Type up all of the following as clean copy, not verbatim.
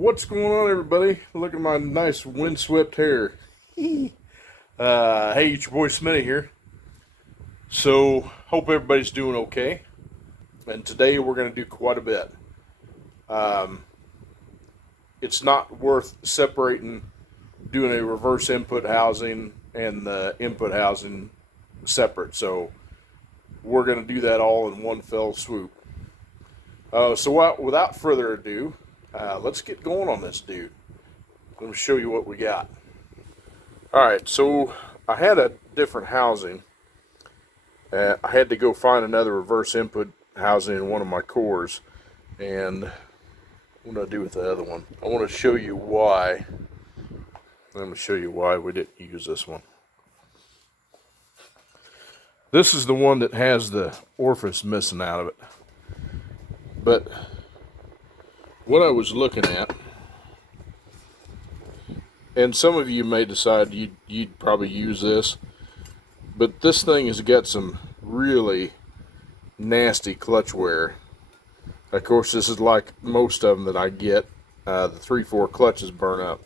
What's going on, everybody? Look at my nice windswept hair. Hey, it's your boy Smitty here. So, hope everybody's doing okay. And today we're going to do quite a bit. It's not worth separating doing a reverse input housing and the input housing separate. So, we're going to do that all in one fell swoop. Without further ado, let's get going on this dude. Let me show you what we got. Alright, so I had a different housing. I had to go find another reverse input housing in one of my cores. And what do I do with the other one? I want to show you why. Let me show you why we didn't use this one. This is the one that has the orifice missing out of it. But what I was looking at, and some of you may decide you'd probably use this, but this thing has got some really nasty clutch wear. Of course, this is like most of them that I get. The 3/4 clutches burn up,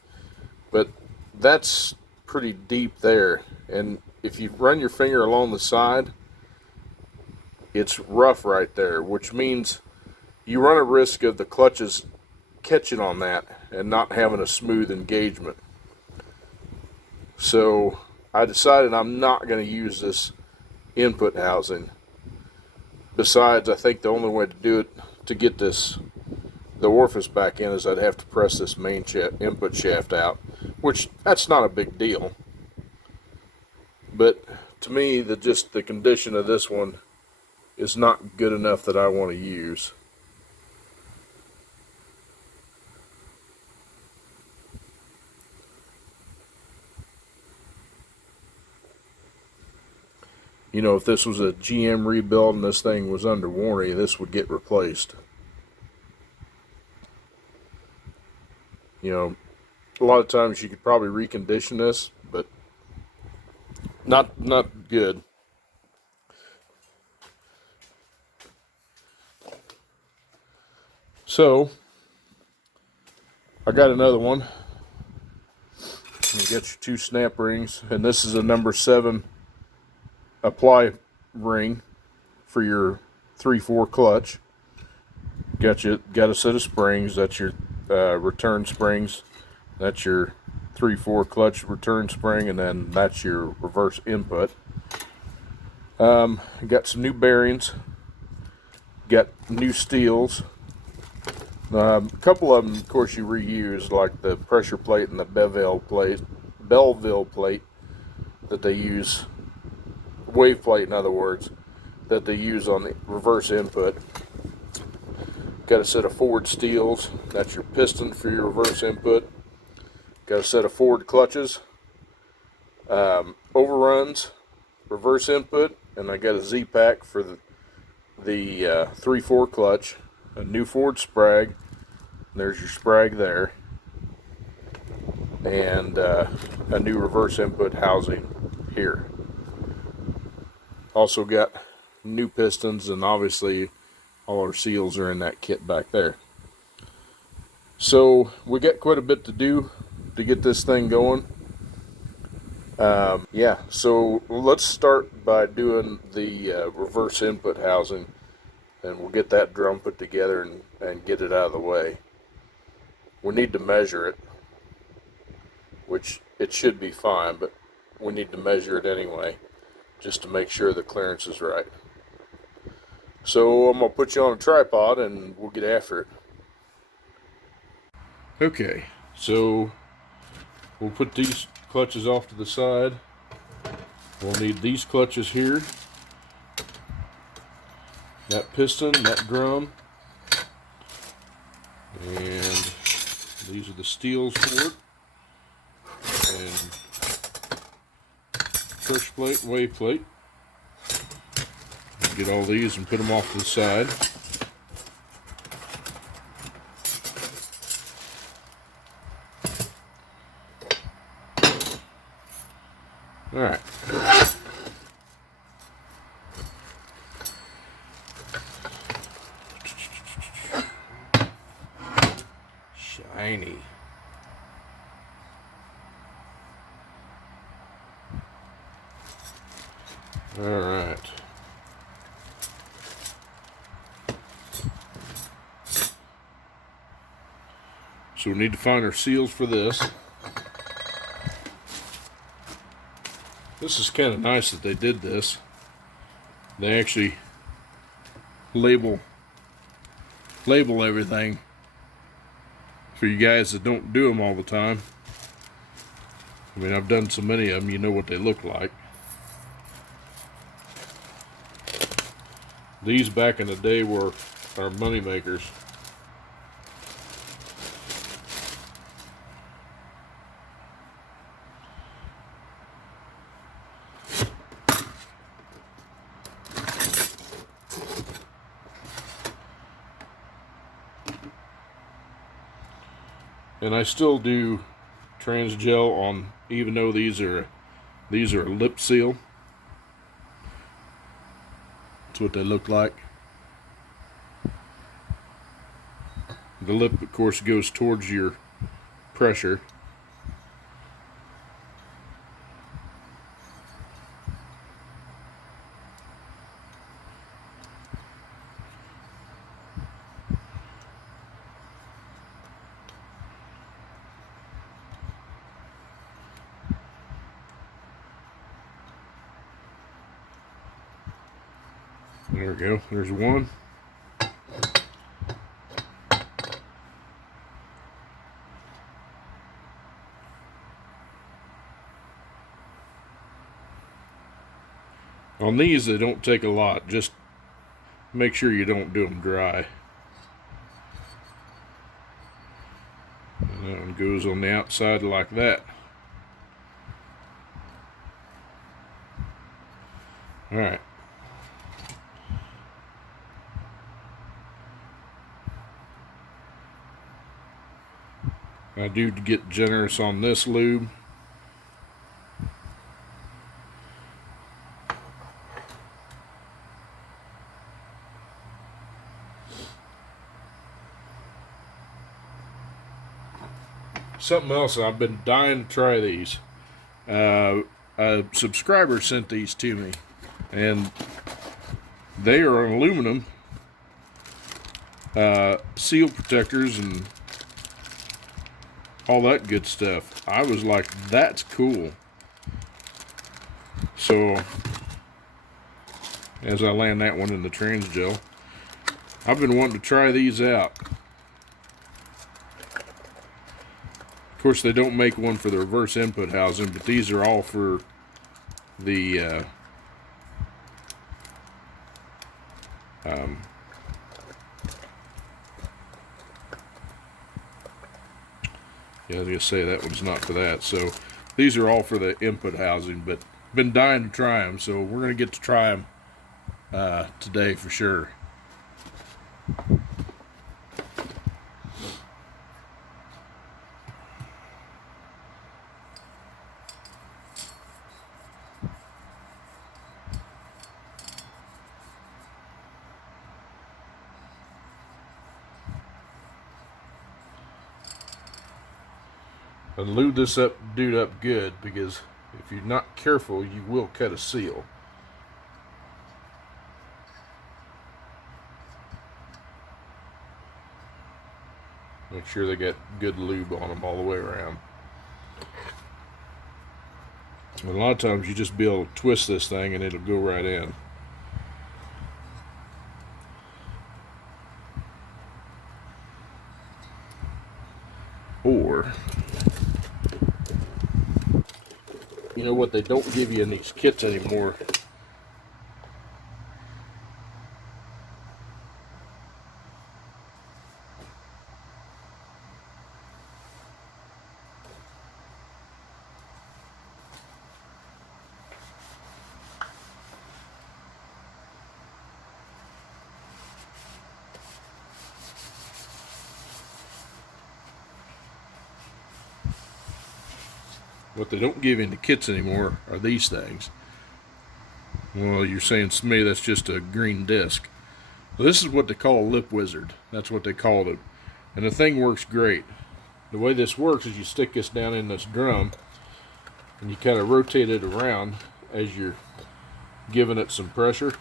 but that's pretty deep there, and if you run your finger along the side, it's rough right there, which means you run a risk of the clutches catching on that and not having a smooth engagement. So I decided I'm not going to use this input housing. Besides, I think the only way to do it, to get the orifice back in, is I'd have to press this main input shaft out, which that's not a big deal. But to me, the condition of this one is not good enough that I want to use. You know, if this was a GM rebuild and this thing was under warranty, this would get replaced. You know, a lot of times you could probably recondition this, but not good. So, I got another one. You get your 2 snap rings, and this is a number 7 apply ring for your 3/4 clutch. Got a set of springs. That's your return springs. That's your 3/4 clutch return spring, and then that's your reverse input. Got some new bearings. Got new steels. A couple of them, of course, you reuse, like the pressure plate and the Belleville plate that they use. Wave plate, in other words, that they use on the reverse input. Got a set of forward steels. That's your piston for your reverse input. Got a set of forward clutches, overruns, reverse input, and I got a ZPAK for the 3/4 clutch. A new forward SPRAG. There's your SPRAG there, and a new reverse input housing here. Also got new pistons, and obviously all our seals are in that kit back there. So we got quite a bit to do to get this thing going. Yeah, so let's start by doing the reverse input housing, and we'll get that drum put together and get it out of the way. We need to measure it, which it should be fine, but we need to measure it anyway, just to make sure the clearance is right. So I'm going to put you on a tripod and we'll get after it. Okay, so we'll put these clutches off to the side. We'll need these clutches here, that piston, that drum, and these are the steels for it, and push plate, wave plate. Get all these and put them off to the side. All right. Shiny. All right. So we need to find our seals for this. This is kind of nice that they did this. They actually label everything for you guys that don't do them all the time. I mean, I've done so many of them, you know what they look like. These back in the day were our money makers. And I still do TRANSGO on, even though these are a lip seal. That's what they look like. The lip, of course, goes towards your pressure. There we go. There's one. On these, they don't take a lot. Just make sure you don't do them dry. And that one goes on the outside like that. All right. I do get generous on this lube. Something else, I've been dying to try these. A subscriber sent these to me, and they are aluminum seal protectors and all that good stuff. I was like, that's cool. So as I land that one in the TRANSGO, I've been wanting to try these out. Of course, they don't make one for the reverse input housing, but these are all for the yeah, I was gonna say that one's not for that. So these are all for the input housing, but been dying to try them, so we're gonna get to try them today for sure. And lube this dude up good, because if you're not careful, you will cut a seal. Make sure they got good lube on them all the way around. And a lot of times you just be able to twist this thing and it'll go right in. Or, you know what they don't give you in these kits anymore? What they don't give you in the kits anymore are these things. Well, you're saying to me that's just a green disc. Well, this is what they call a lip wizard. That's what they called it. And the thing works great. The way this works is you stick this down in this drum and you kind of rotate it around as you're giving it some pressure.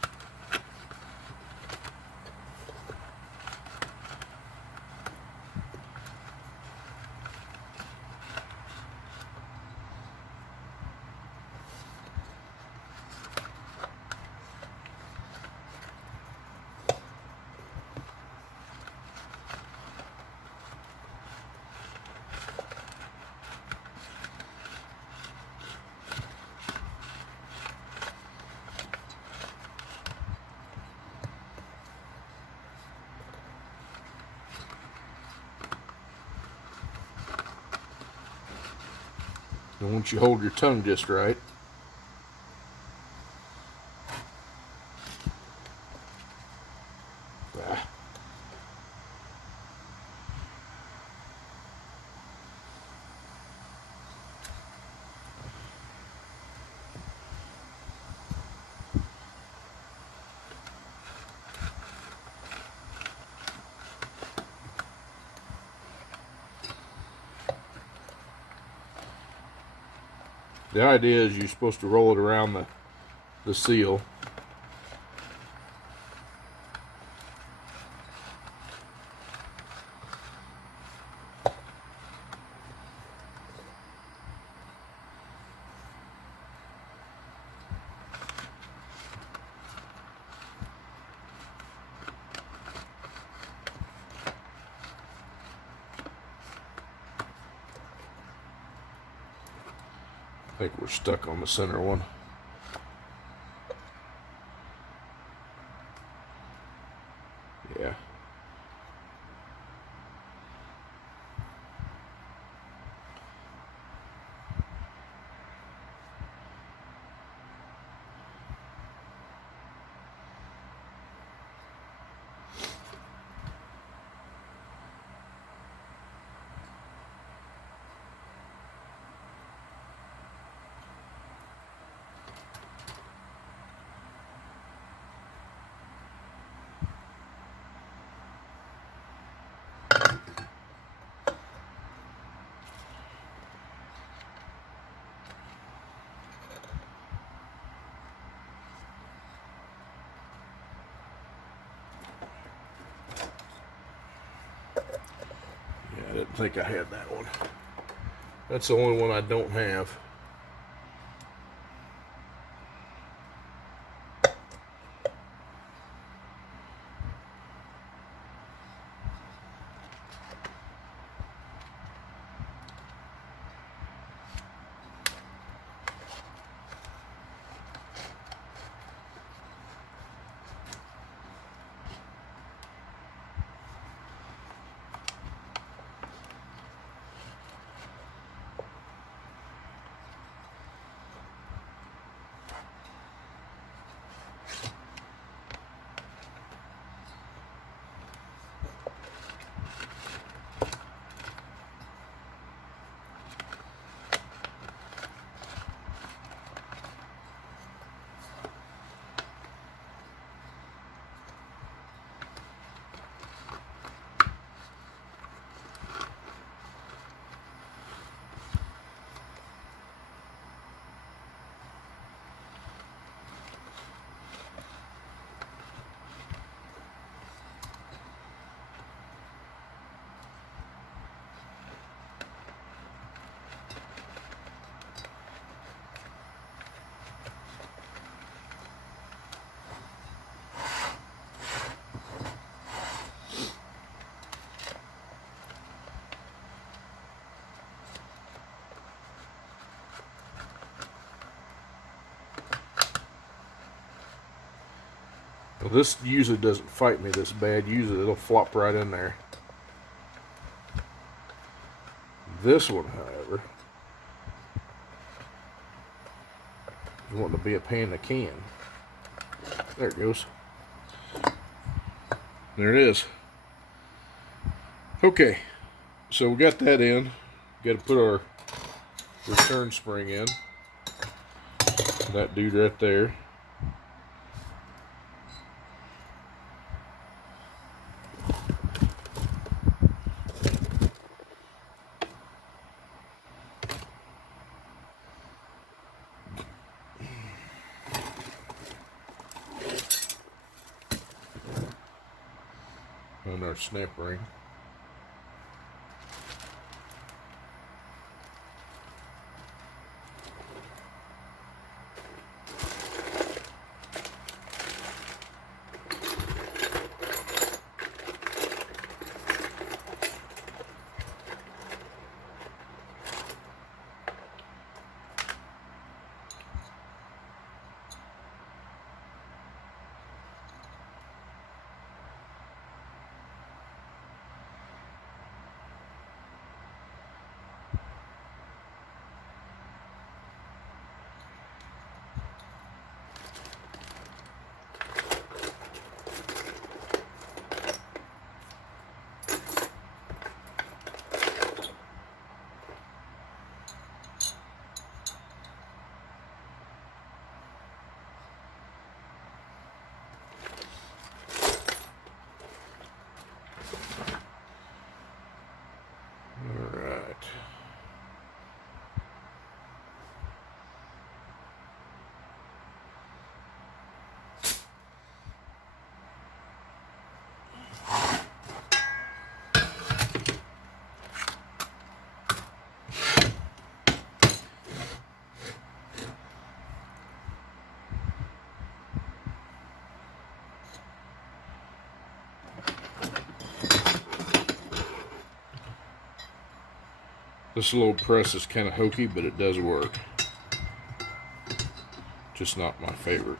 And once you hold your tongue just right, the idea is you're supposed to roll it around the seal. I think we're stuck on the center one. Yeah. I didn't think I had that one. That's the only one I don't have. Well, this usually doesn't fight me this bad. Usually it'll flop right in there. This one, however, is wanting to be a pain in the can. There it goes. There it is. Okay, so we got that in. Got to put our return spring in. That dude right there. on our snap ring. This little press is kind of hokey, but it does work. Just not my favorite.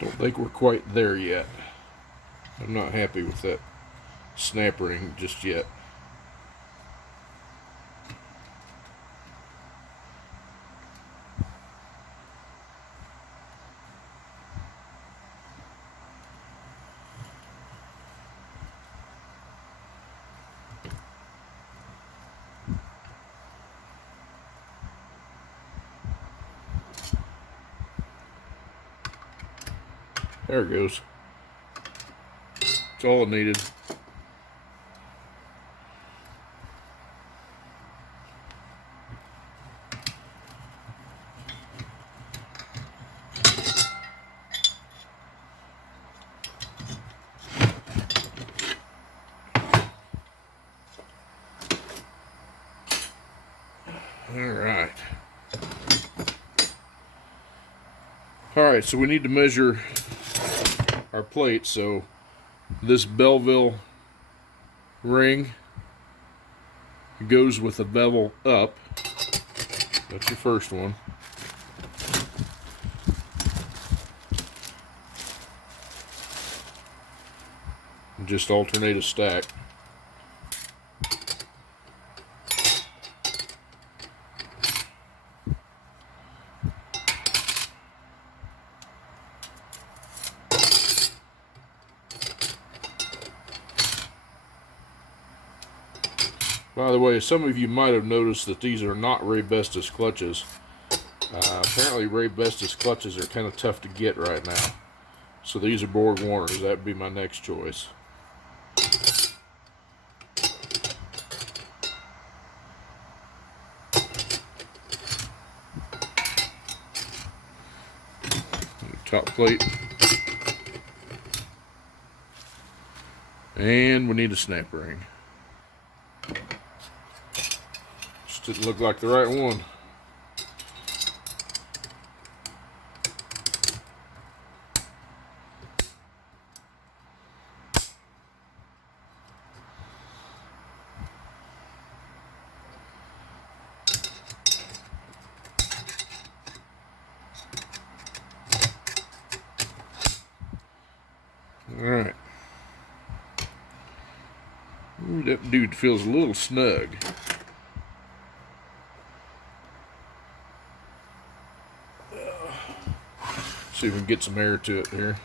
Don't think we're quite there yet. I'm not happy with that snap ring just yet. There it goes. That's all it needed. All right. Alright, so we need to measure our plate. So this Belleville ring goes with the bevel up. That's your first one. And just alternate a stack. By the way, some of you might have noticed that these are not Raybestos clutches. Apparently Raybestos clutches are kind of tough to get right now. So these are BORG-WARNERs. That would be my next choice. Top plate. And we need a snap ring. Just didn't look like the right one. Alright. Ooh, that dude feels a little snug. See if we can get some air to it here.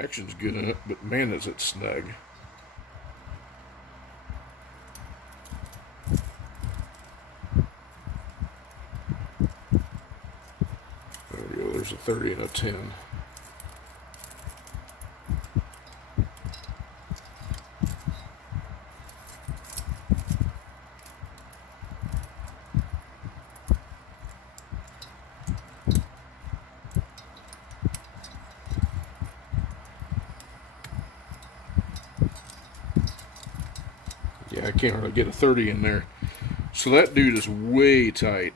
Action's good in it, but man, is it snug. There we go, there's a 30 and a 10. Yeah, I can't really get a 30 in there. So that dude is way tight.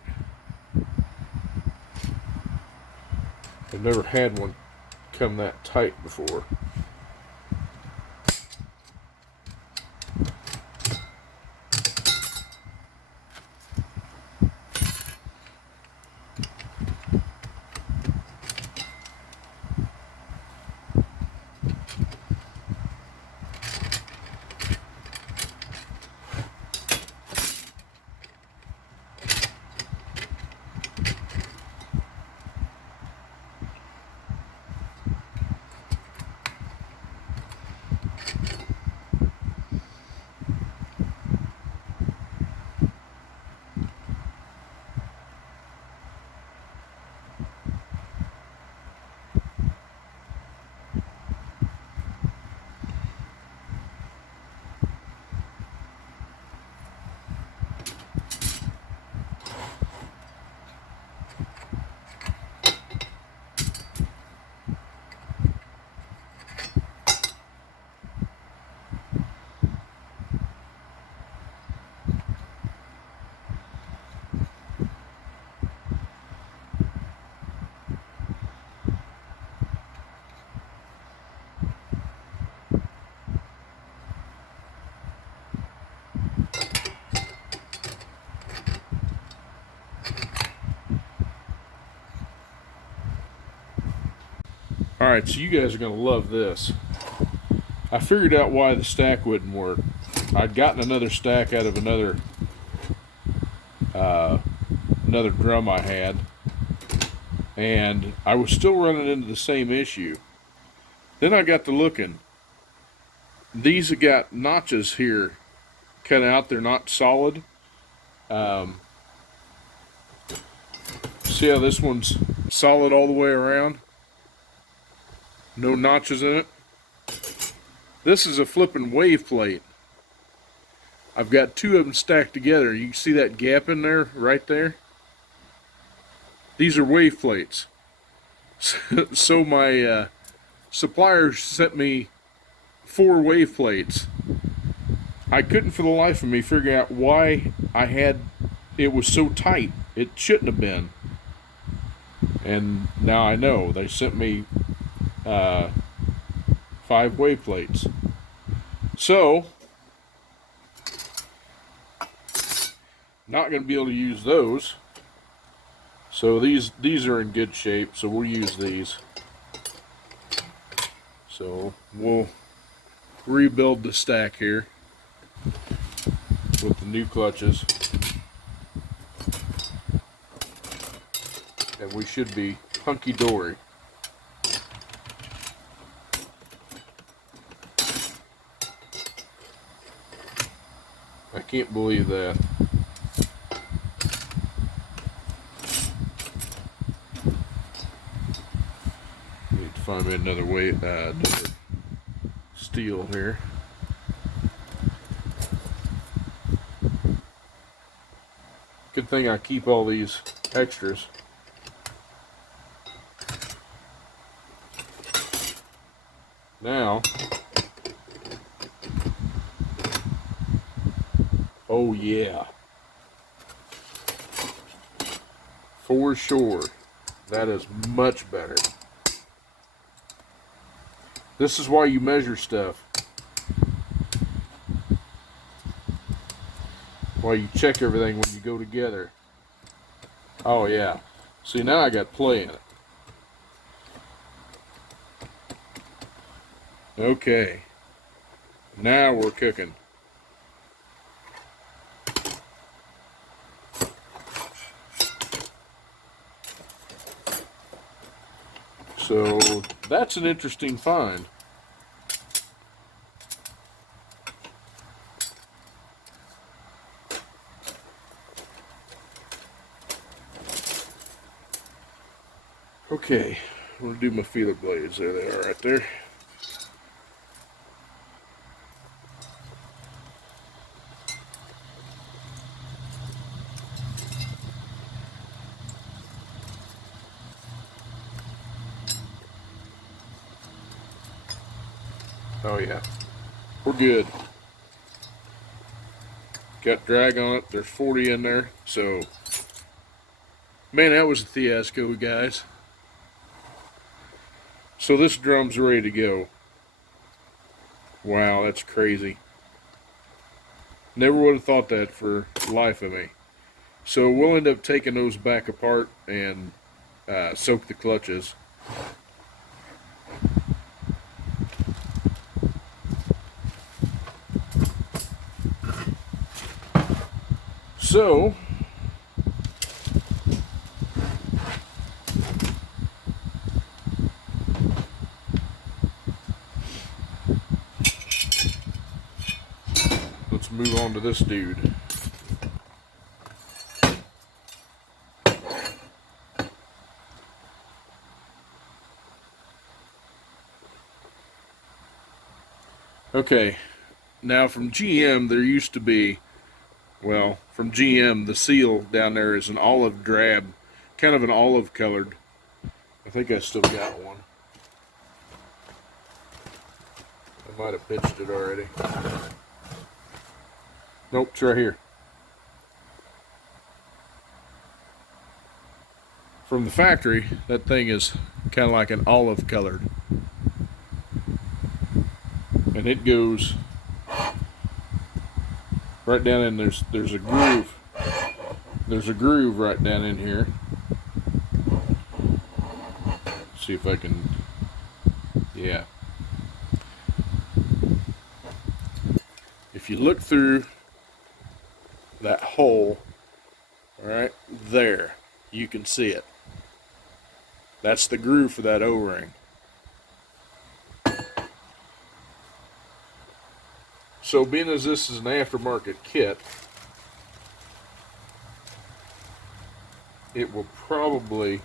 I've never had one come that tight before. Alright, so you guys are going to love this. I figured out why the stack wouldn't work. I'd gotten another stack out of another drum I had, and I was still running into the same issue. Then I got to looking. These have got notches here cut out. They're not solid. See how this one's solid all the way around? No notches in it. This is a flipping wave plate. I've got two of them stacked together. You can see that gap in there, right there? These are wave plates. So my supplier sent me 4 wave plates. I couldn't for the life of me figure out why it was so tight. It shouldn't have been. And now I know. They sent me 5 wave plates. So, not going to be able to use those. So these are in good shape, so we'll use these. So we'll rebuild the stack here with the new clutches. And we should be hunky-dory. I can't believe that. Need to find me another way, another steel here. Good thing I keep all these extras. Now, oh yeah, for sure, that is much better. This is why you measure stuff. Why you check everything when you go together. Oh yeah. See, now I got play in it. Okay. Now we're cooking. So that's an interesting find. Okay, I'm gonna do my feeler blades. There they are, right there. Oh yeah, we're good. Got drag on it. There's 40 in there. So, man, that was a fiasco, guys. So this drum's ready to go. Wow, that's crazy. Never would have thought that for the life of me. So we'll end up taking those back apart and soak the clutches. So, let's move on to this dude. Okay, now from GM there used to be, well, from GM the seal down there is an olive drab, kind of an olive colored. I think I still got one. I might have pitched it already. Nope, it's right here. From the factory, that thing is kind of like an olive colored. And it goes right down in, there's a groove. There's a groove right down in here. See if I can, yeah. If you look through that hole, right there, you can see it. That's the groove for that O-ring. So being as this is an aftermarket kit, it will probably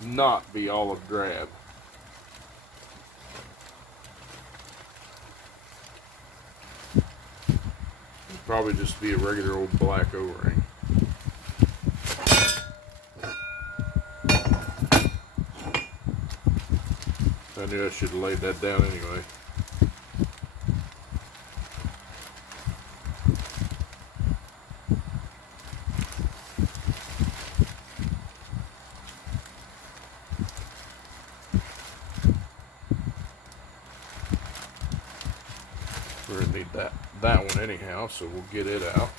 not be olive drab. probably just be a regular old black O-ring. I knew I should have laid that down anyway. We're gonna need that one anyhow, so we'll get it out.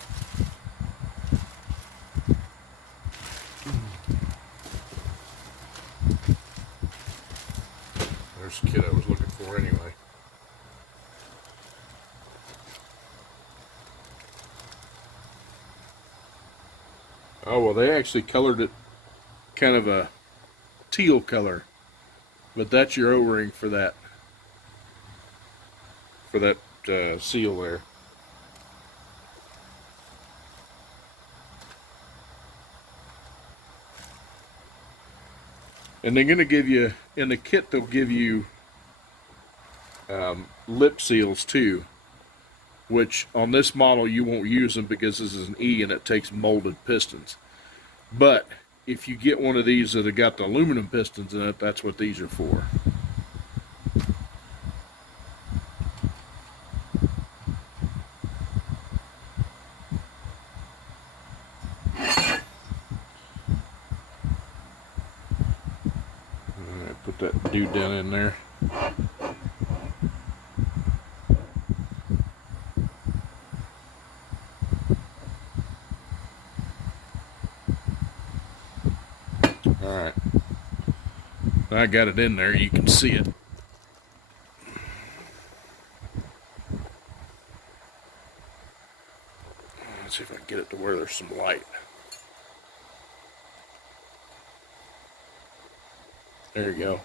There's the kit I was looking for anyway. Oh, well, they actually colored it kind of a teal color, but that's your O-ring for that seal there. And they're going to give you, in the kit, they'll give you lip seals too, which on this model you won't use them because this is an E and it takes molded pistons. But if you get one of these that have got the aluminum pistons in it, that's what these are for. Put that dude down in there. Alright. I got it in there, you can see it. Let's see if I can get it to where there's some light. There you go.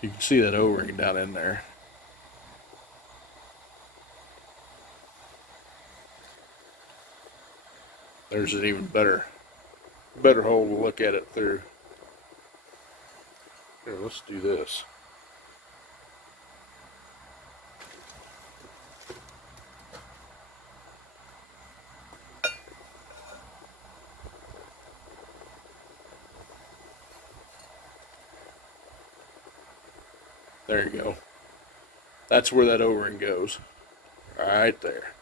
You can see that O-ring down in there. There's an even better hole to look at it through. Here, let's do this. There you go. That's where that O-ring goes. Right there.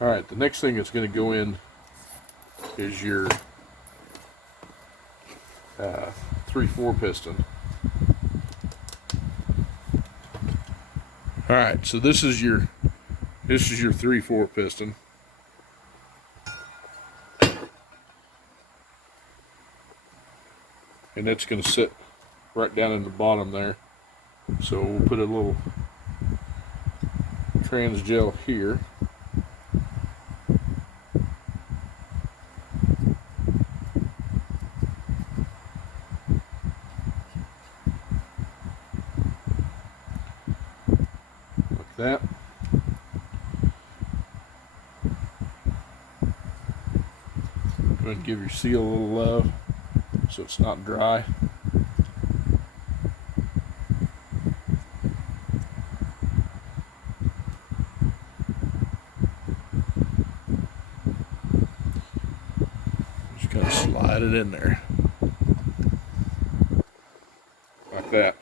Alright, the next thing that's going to go in is your 3/4 piston. Alright, so this is your 3/4 piston. And that's going to sit right down in the bottom there. So we'll put a little TRANSGO here. Like that. Go ahead and give your seal a little love so it's not dry. Just kind of slide it in there. Like that.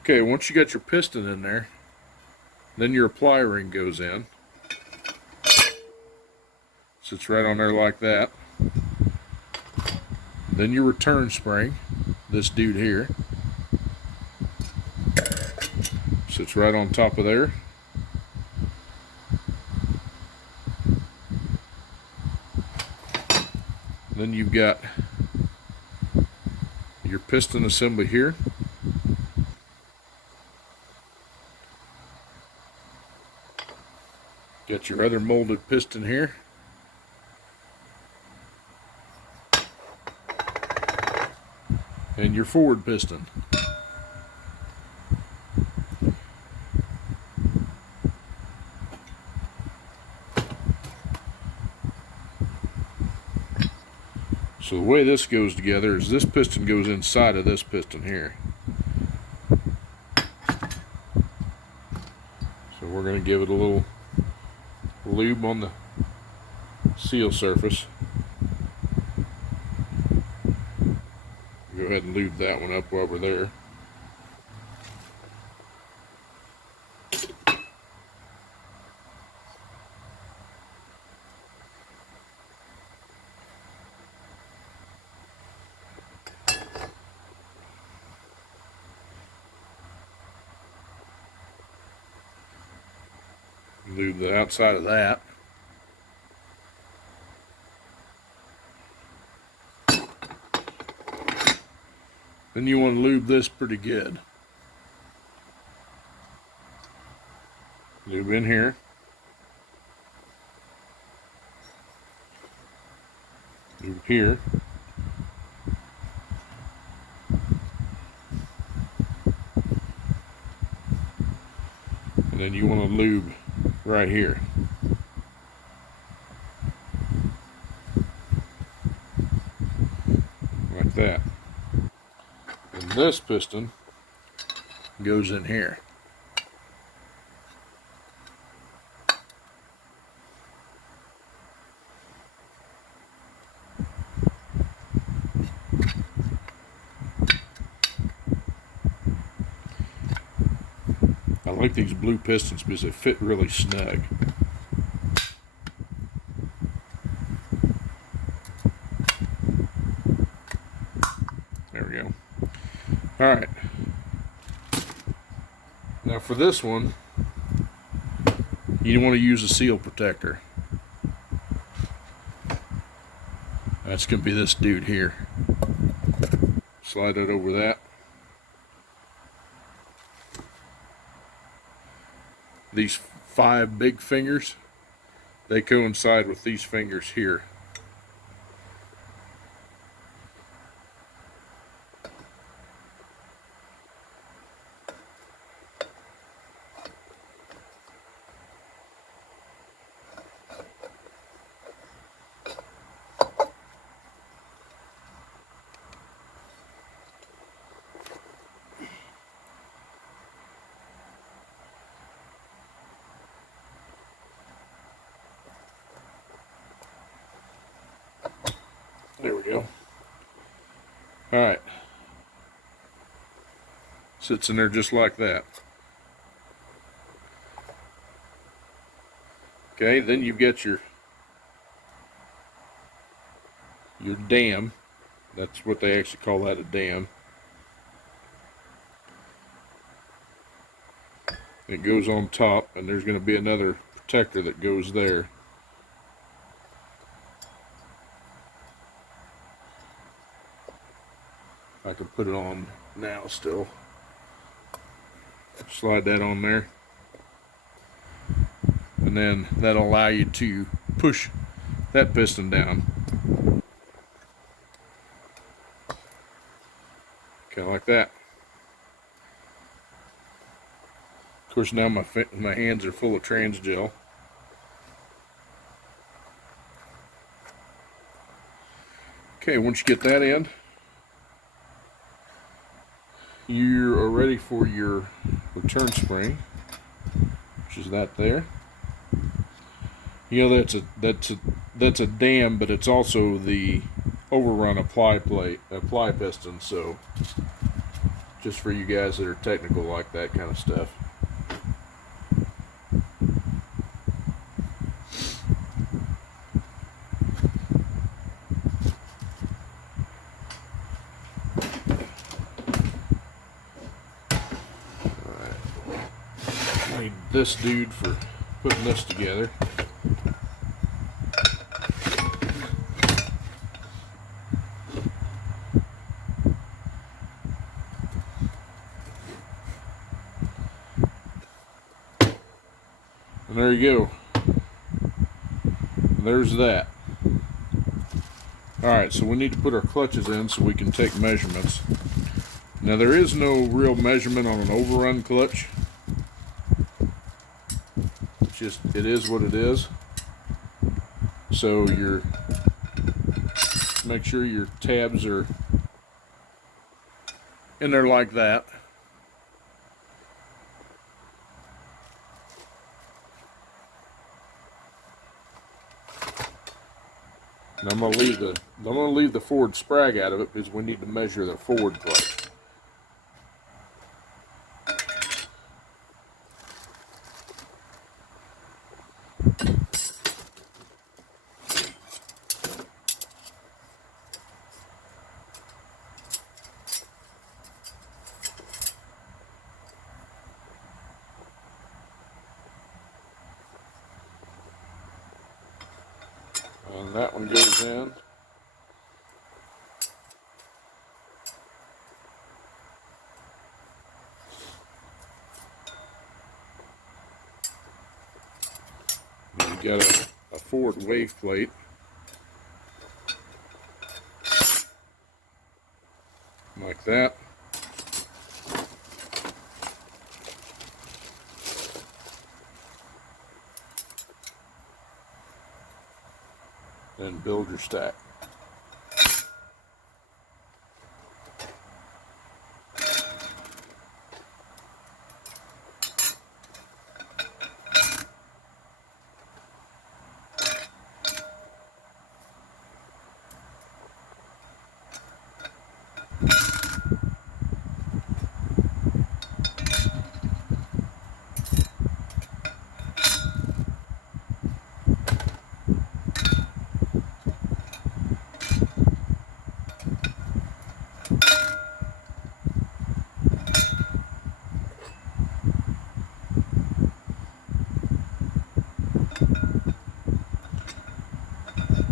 Okay, once you got your piston in there, then your apply ring goes in. Sits right on there like that. Then your return spring, this dude here, sits right on top of there. Then you've got your piston assembly here. Got your other molded piston here. And your forward piston. So the way this goes together is this piston goes inside of this piston here. So we're going to give it a little lube on the seal surface. Go ahead and lube that one up while we're there. Lube the outside of that. Then you want to lube this pretty good. Lube in here. Lube here. And then you want to lube right here. Like that. And this piston goes in here. I like these blue pistons because they fit really snug. There we go. Alright. Now for this one, you want to use a seal protector. That's going to be this dude here. Slide it over that. These 5 big fingers, they coincide with these fingers here. There we go. Alright. Sits in there just like that. Okay, then you've got your dam. That's what they actually call that, a dam. It goes on top, and there's going to be another protector that goes there. I can put it on now still. Slide that on there. And then that'll allow you to push that piston down. Kind of like that. Of course, now my hands are full of TRANSGO. Okay, once you get that in, you are ready for your return spring, which is that there. You know, that's a dam, but it's also the OVERRUN apply piston. So just for you guys that are technical like that kind of stuff. Need this dude for putting this together. And there you go. There's that. Alright, so we need to put our clutches in so we can take measurements. Now there is no real measurement on an OVERRUN clutch. It is what it is. So your Make sure your tabs are in there like that. And I'm gonna leave the forward SPRAG out of it because we need to measure the forward plate. And that one goes in. And you got a forward wave plate. Like that. Then build your stack.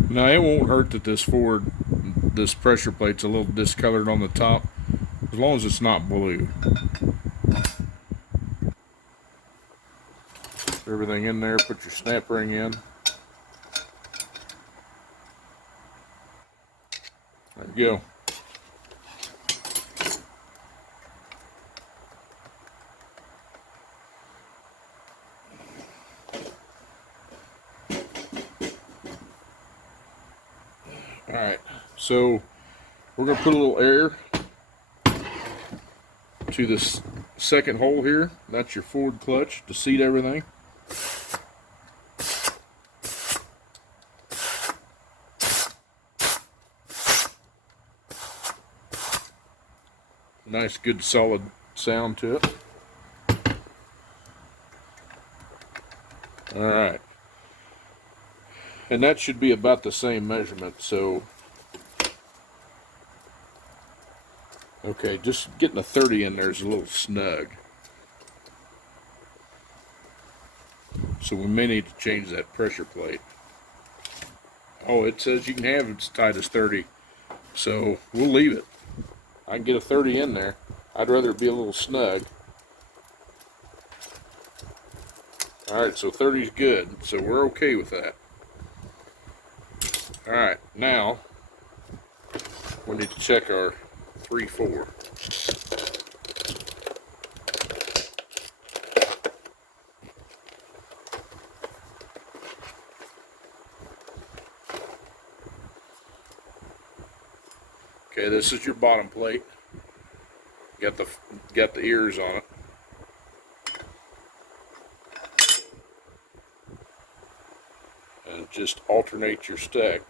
Now it won't hurt that this pressure plate's a little discolored on the top, as long as it's not blue. Everything in there, put your snap ring in. There we go. Alright, so we're going to put a little air to this second hole here. That's your forward clutch to seat everything. Nice, good, solid sound to it. Alright. And that should be about the same measurement, so... Okay, just getting a 30 in there is a little snug. So we may need to change that pressure plate. Oh, it says you can have it as tight as 30. So we'll leave it. I can get a 30 in there. I'd rather it be a little snug. Alright, so 30 is good. So we're okay with that. Alright, now we need to check our 3/4. Okay, this is your bottom plate. Got the ears on it. And just alternate your stack.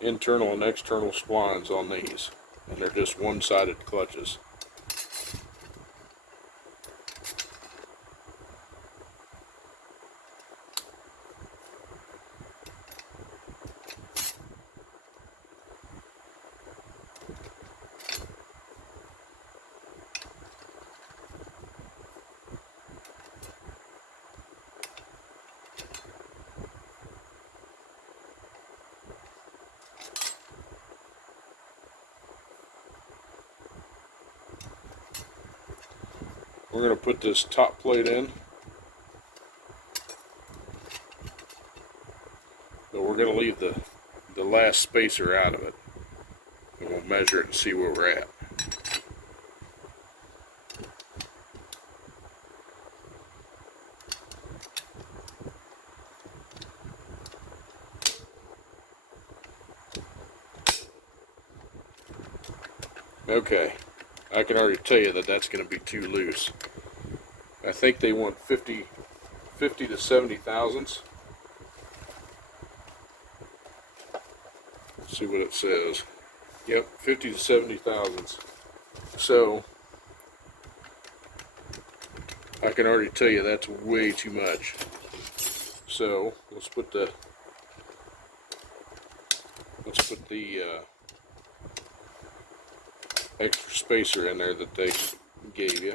Internal and external splines on these, and they're just one-sided clutches. We're going to put this top plate in, but we're going to leave the last spacer out of it, and we'll measure it and see where we're at. Okay, I can already tell you that that's going to be too loose. I think they want 50 to 70 thousandths. Let's see what it says. Yep, 50 to 70 thousandths. So, I can already tell you that's way too much. So, let's put the extra spacer in there that they gave you.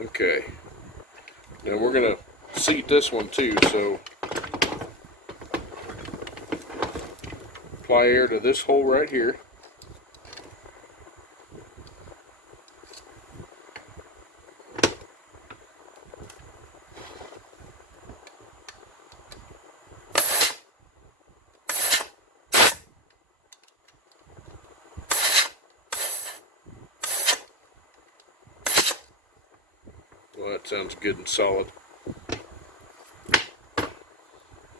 Okay, now we're going to seat this one too, so apply air to this hole right here. Well, that sounds good and solid.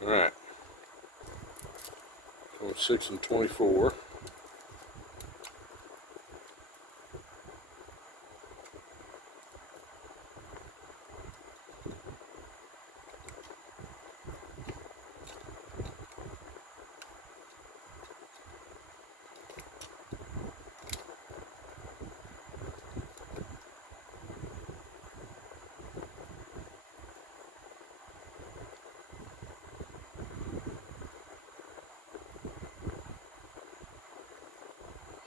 Alright. 6 and 24.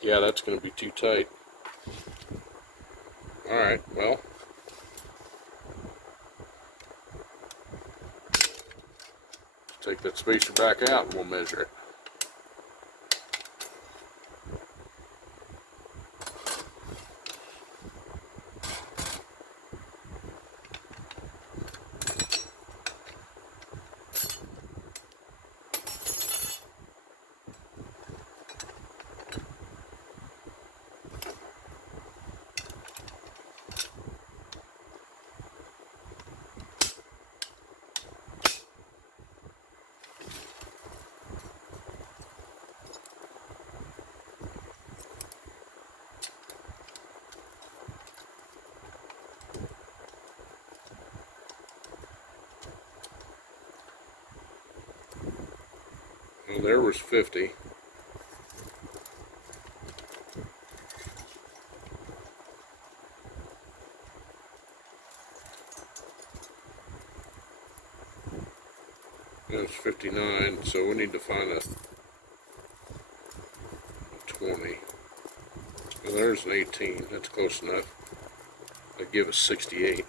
Yeah, that's going to be too tight. Alright, well. Take that spacer back out and we'll measure it. Well, there was 50. There's 59, so we need to find a 20. Well, there's an 18. That's close enough. That'd give us 68.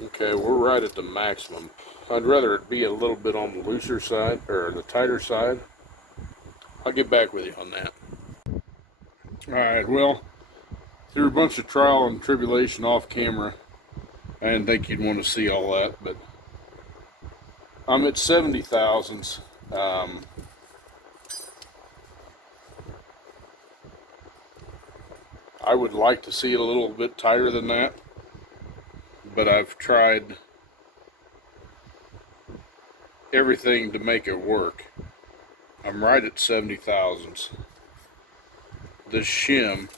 Okay, we're right at the maximum. I'd rather it be a little bit on the looser side, or the tighter side. I'll get back with you on that. Alright, well, through a bunch of trial and tribulation off camera, I didn't think you'd want to see all that, but I'm at 70 thousandths. I would like to see it a little bit tighter than that, but I've tried everything to make it work. I'm right at 70 thousandths. This shim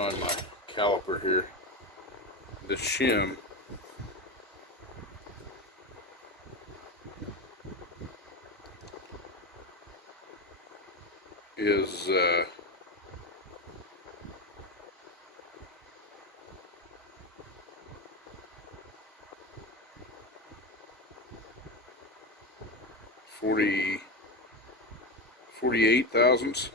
find my caliper here. The shim is 48 thousandths.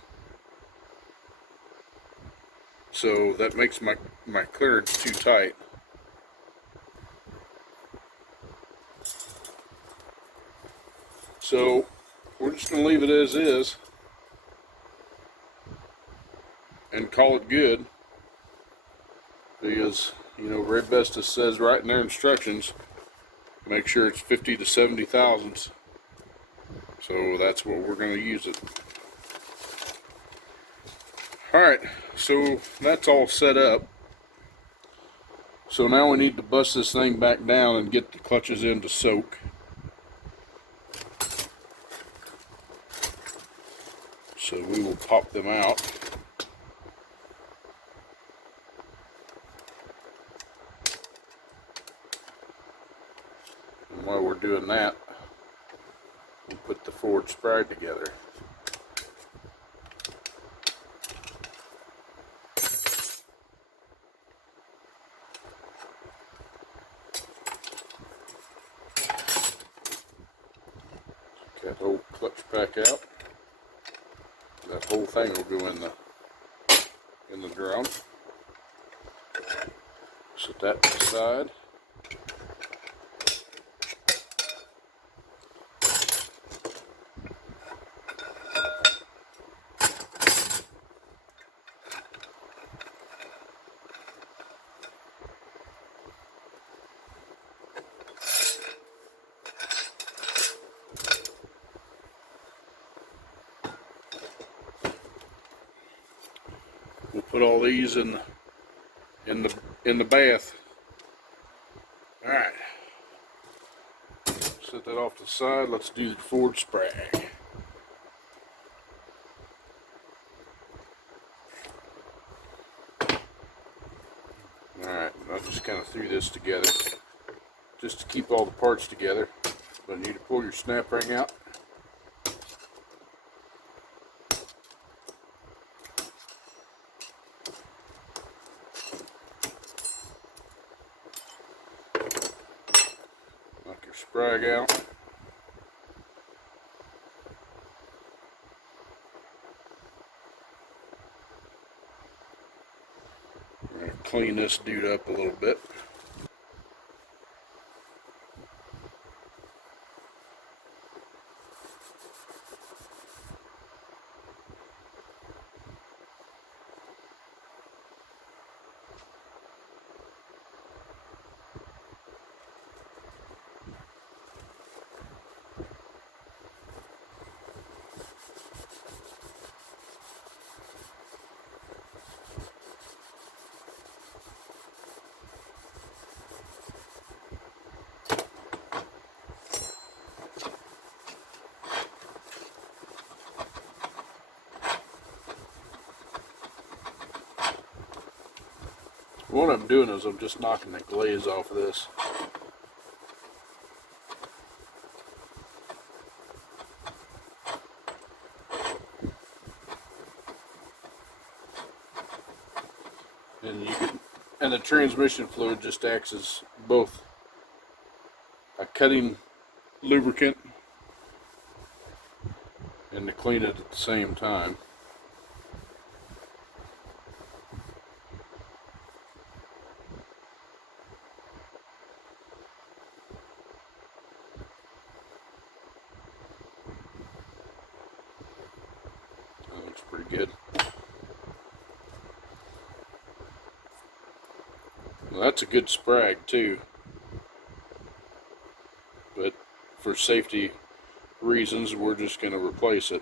So that makes my clearance too tight. So we're just going to leave it as is and call it good, because, you know, Raybestos says right in their instructions, make sure it's 50 to 70 thousandths. So that's what we're going to use it. Alright, so that's all set up. So now we need to bust this thing back down and get the clutches in to soak. So we will pop them out. And while we're doing that, we'll put the forward SPRAG together. That whole clutch pack out. That whole thing will go in the drum. Set that to the side. We'll put all these in the bath. All right. Set that off to the side. Let's do the forward SPRAG. All right. I just kind of threw this together just to keep all the parts together. But you need to pull your snap ring out. SPRAG out. We're going to clean this dude up a little bit. What I'm doing is I'm just knocking the glaze off of this. And the transmission fluid just acts as both a cutting lubricant and to clean it at the same time. That looks pretty good. Well, that's a good SPRAG too, but for safety reasons we're just going to replace it.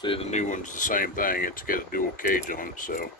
See, the new one's the same thing. It's got a dual cage on it, so.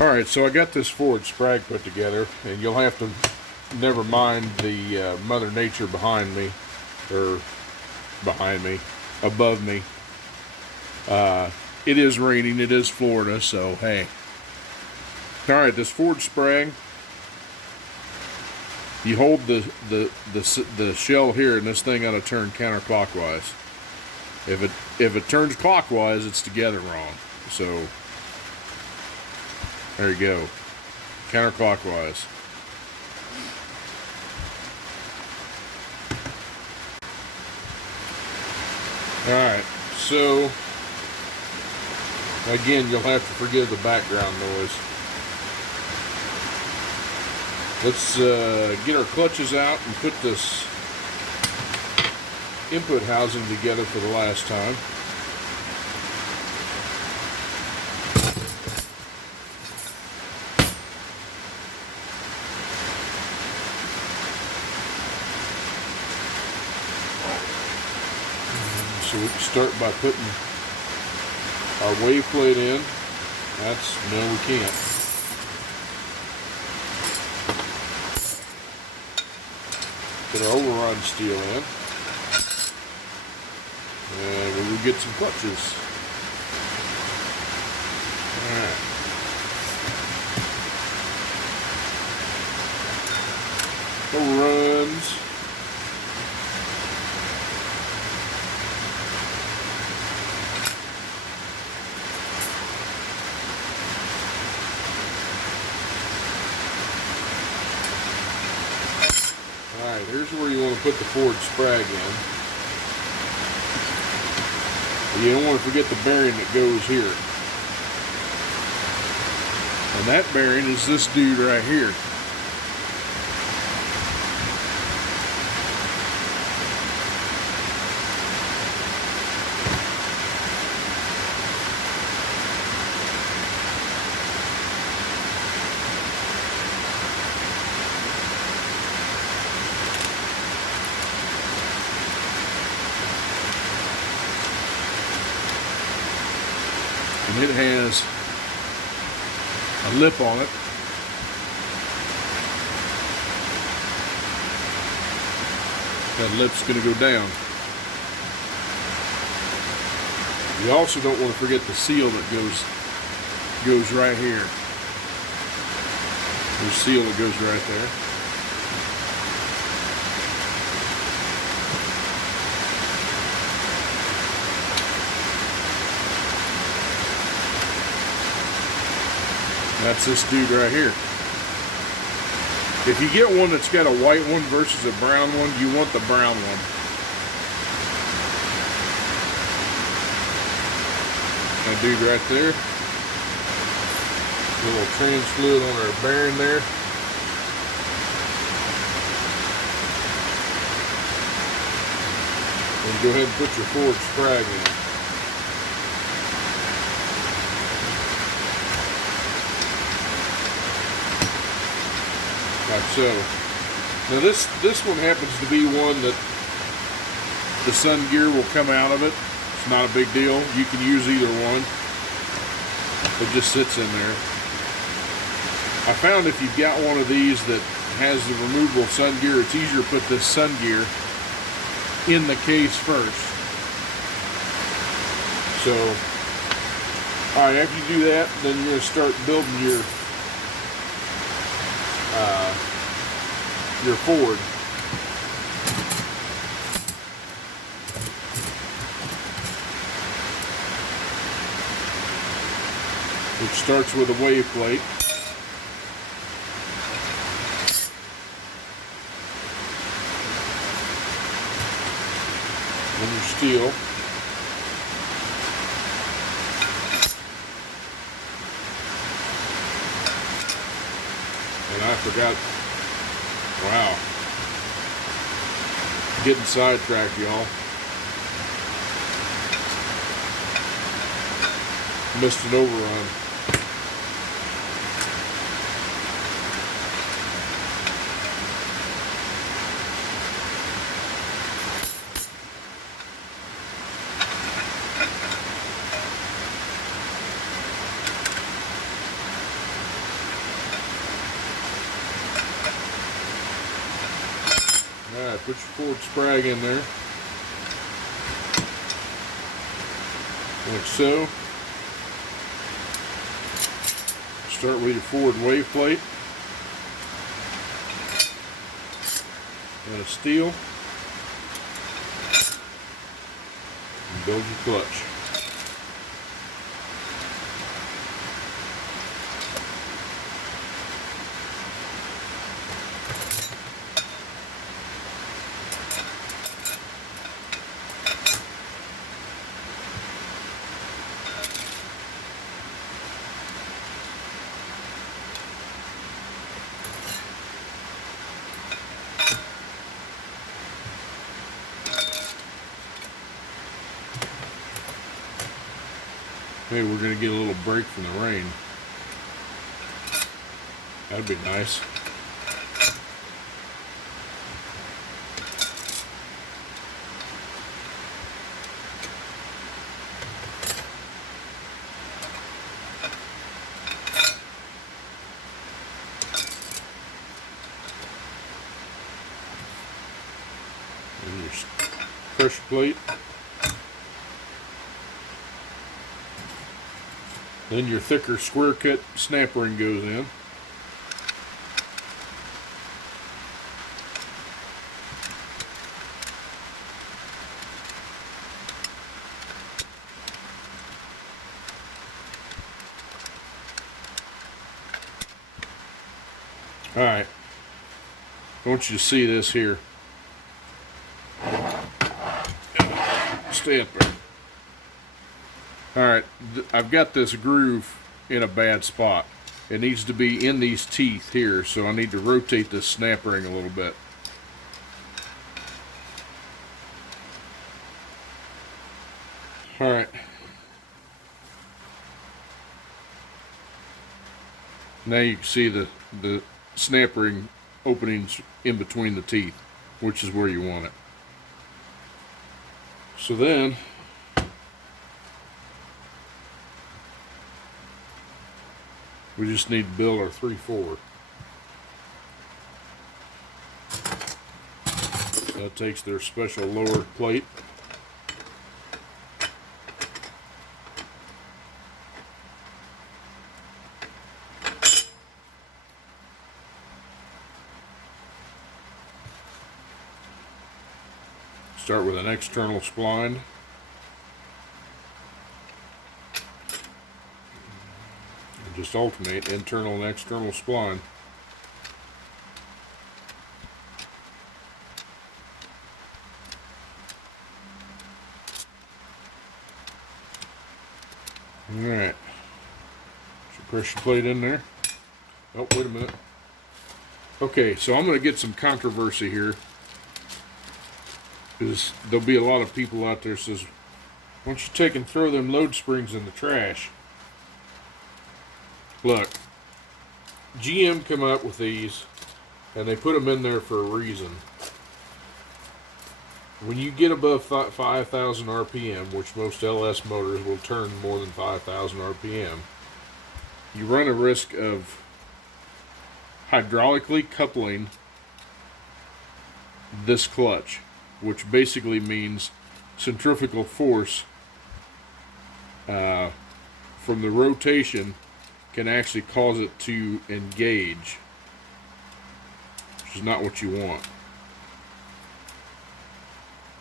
Alright, so I got this forward SPRAG put together, and you'll have to never mind the Mother Nature behind me, or above me. It is raining, it is Florida, so hey. Alright, this forward SPRAG, you hold the shell here, and this thing ought to turn counterclockwise. If it turns clockwise, it's together wrong. So there you go, counterclockwise. Alright, so again, you'll have to forgive the background noise. Let's get our clutches out and put this input housing together for the last time. So we can start by putting our wave plate in. No, we can't. Put our overrun steel in. And we will get some clutches. Alright. Overruns. Alright, here's where you want to put the forward SPRAG in. You don't want to forget the bearing that goes here. And that bearing is this dude right here. And it has a lip on it. That lip's going to go down. You also don't want to forget the seal that goes right here. There's a seal that goes right there. That's this dude right here. If you get one that's got a white one versus a brown one, you want the brown one. That dude right there. A little trans fluid on our bearing there. And go ahead and put your forward SPRAG in. Like so. Now this one happens to be one that the sun gear will come out of it. It's not a big deal. You can use either one. It just sits in there. I found if you've got one of these that has the removable sun gear, it's easier to put this sun gear in the case first. So, alright, after you do that, then you're going to start building your Ford. Which starts with a wave plate. And your steel. And I forgot, wow, getting sidetracked, y'all. Missed an overrun. Alright, put your Ford SPRAG in there. Like so. Start with your Ford wave plate. And a steel. And build your clutch. Maybe we're going to get a little break from the rain. That'd be nice. And your pressure plate. Then your thicker square cut snap ring goes in. Alright. I want you to see this here. Stay up there. Alright, I've got this groove in a bad spot. It needs to be in these teeth here, so I need to rotate this snap ring a little bit. Alright. Now you can see the snap ring openings in between the teeth, which is where you want it. So then, we just need to build our 3/4. So that takes their special lower plate. Start with an external spline. Just alternate internal and external spline. Alright. Put your pressure plate in there. Oh, wait a minute. Okay, so I'm going to get some controversy here. Because there'll be a lot of people out there says, why don't you take and throw them load springs in the trash? Look, GM come up with these, and they put them in there for a reason. When you get above 5,000 RPM, which most LS motors will turn more than 5,000 RPM, you run a risk of hydraulically coupling this clutch, which basically means centrifugal force from the rotation can actually cause it to engage, which is not what you want.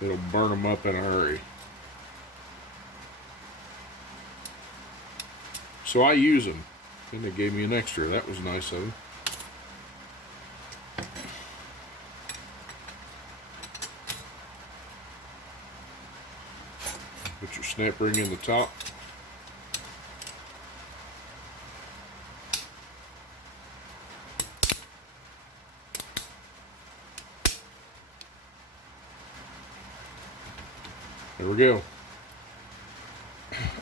It'll burn them up in a hurry. So I use them, and they gave me an extra. That was nice of them. Put your snap ring in the top. There we go.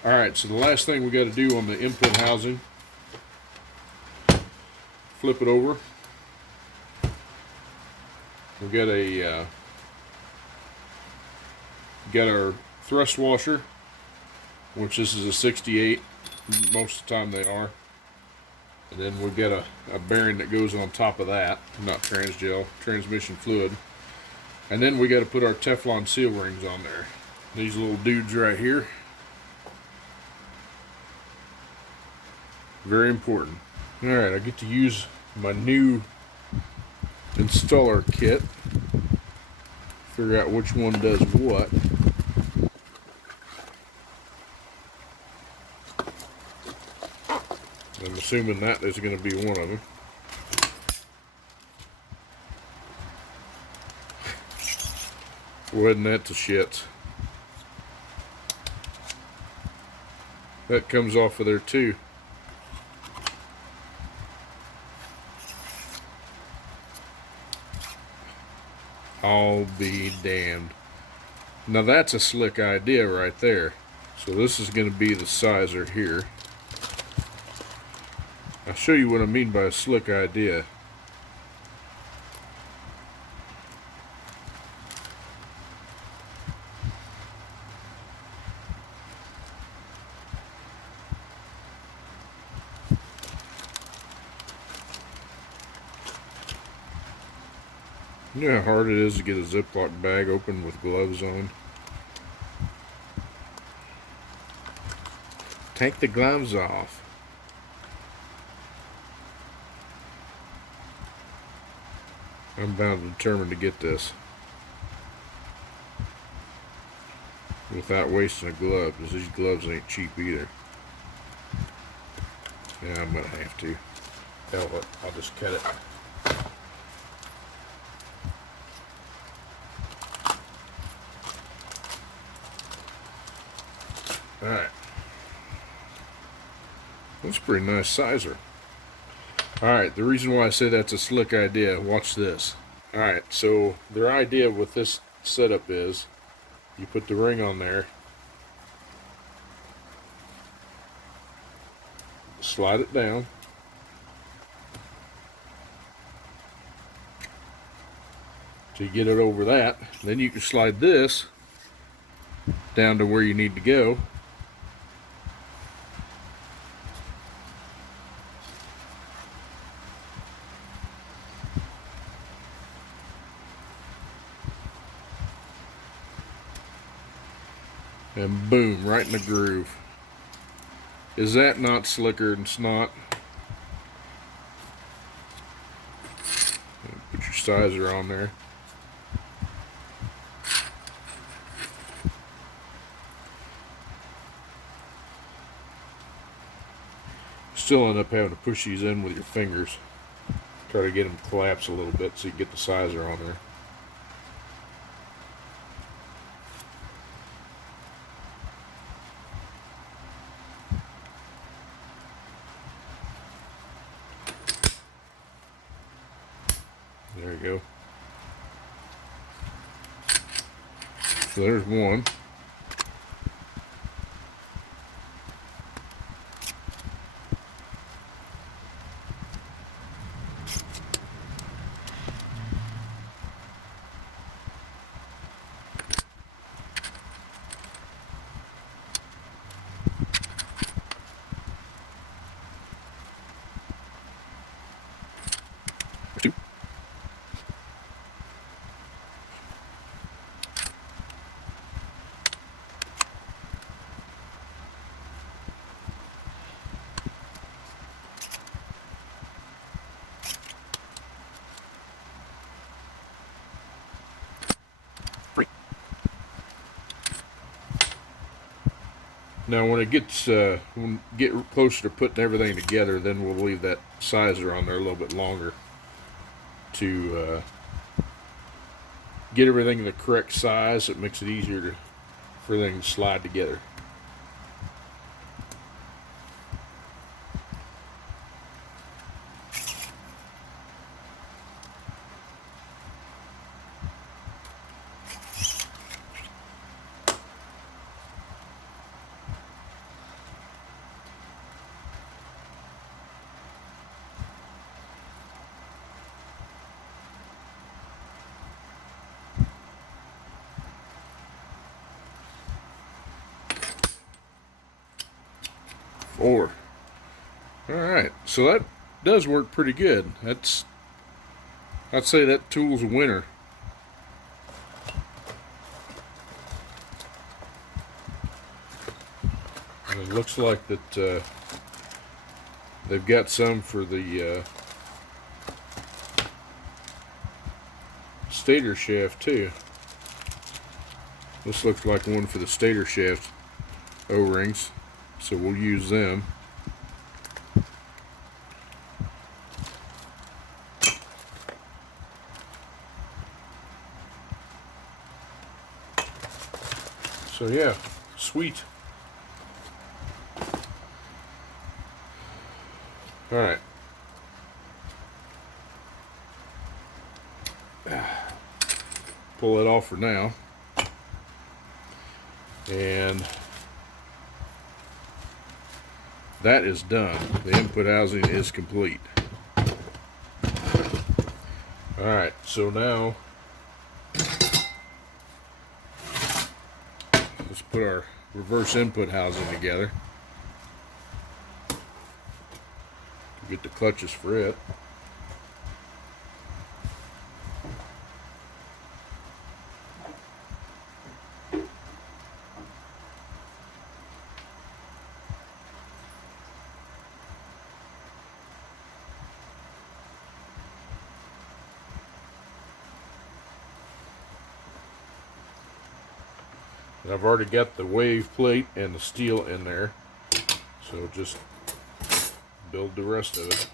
Alright, so the last thing we got to do on the input housing, flip it over. We got our thrust washer, which this is a 68, most of the time they are. And then we got a bearing that goes on top of that, not transgel, transmission fluid. And then we got to put our Teflon seal rings on there. These little dudes right here. Very important. Alright, I get to use my new installer kit. Figure out which one does what. I'm assuming that is going to be one of them. Wasn't that the shits? That comes off of there too. I'll be damned. Now that's a slick idea right there. So this is going to be the sizer here. I'll show you what I mean by a slick idea. You know how hard it is to get a Ziploc bag open with gloves on? Take the gloves off. I'm bound and determined to get this without wasting a glove, because these gloves ain't cheap either. Yeah, I'm gonna have to. Hell, I'll just cut it. Alright. That's a pretty nice sizer. Alright, the reason why I say that's a slick idea, watch this. Alright, so their idea with this setup is you put the ring on there, slide it down, till you get it over that. Then you can slide this down to where you need to go. And boom, right in the groove. Is that not slicker than snot? Put your sizer on there. Still end up having to push these in with your fingers. Try to get them to collapse a little bit so you get the sizer on there. There you go. So there's one. Now when it gets when we get closer to putting everything together, then we'll leave that sizer on there a little bit longer to get everything in the correct size. It makes it easier for everything to slide together. Four. Alright, so that does work pretty good. I'd say that tool's a winner. And it looks like that they've got some for the stator shaft too. This looks like one for the stator shaft O-rings, so we'll use them. So yeah, sweet. All right. Pull it off for now. And that is done. The input housing is complete. All right, so now let's put our reverse input housing together. Get the clutches for it. And I've already got the wave plate and the steel in there, so just build the rest of it.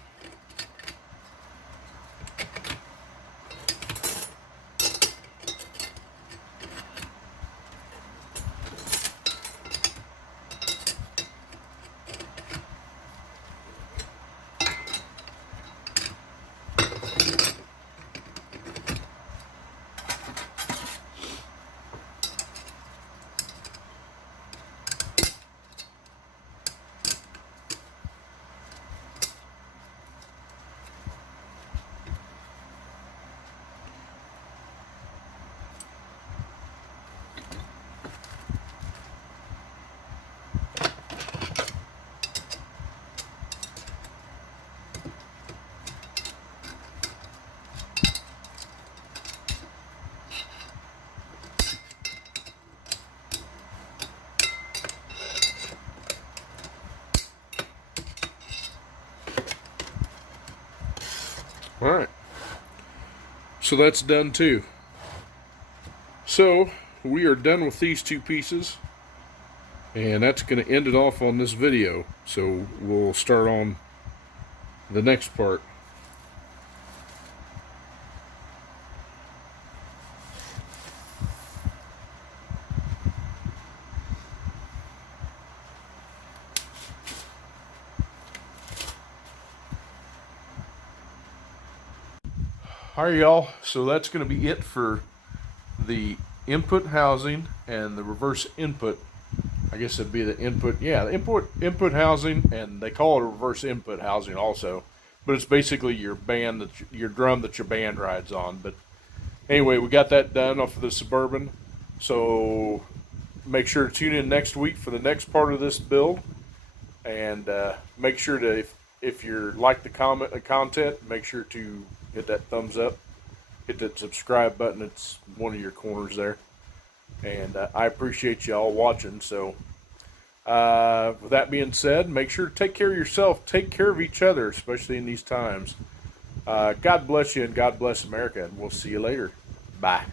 Alright, so that's done too. So we are done with these two pieces, and that's going to end it off on this video. So we'll start on the next part. Alright y'all, so that's going to be it for the input housing and the reverse input. I guess it'd be the input, yeah, the input housing, and they call it a reverse input housing also, but it's basically your band, your drum that your band rides on. But anyway, we got that done off of the Suburban, so make sure to tune in next week for the next part of this build, and make sure to, if you like the content, make sure to hit that thumbs up, hit that subscribe button. It's one of your corners there, and I appreciate you all watching. So with that being said, make sure to take care of yourself, take care of each other, especially in these times. God bless you, and God bless America, and we'll see you later. Bye.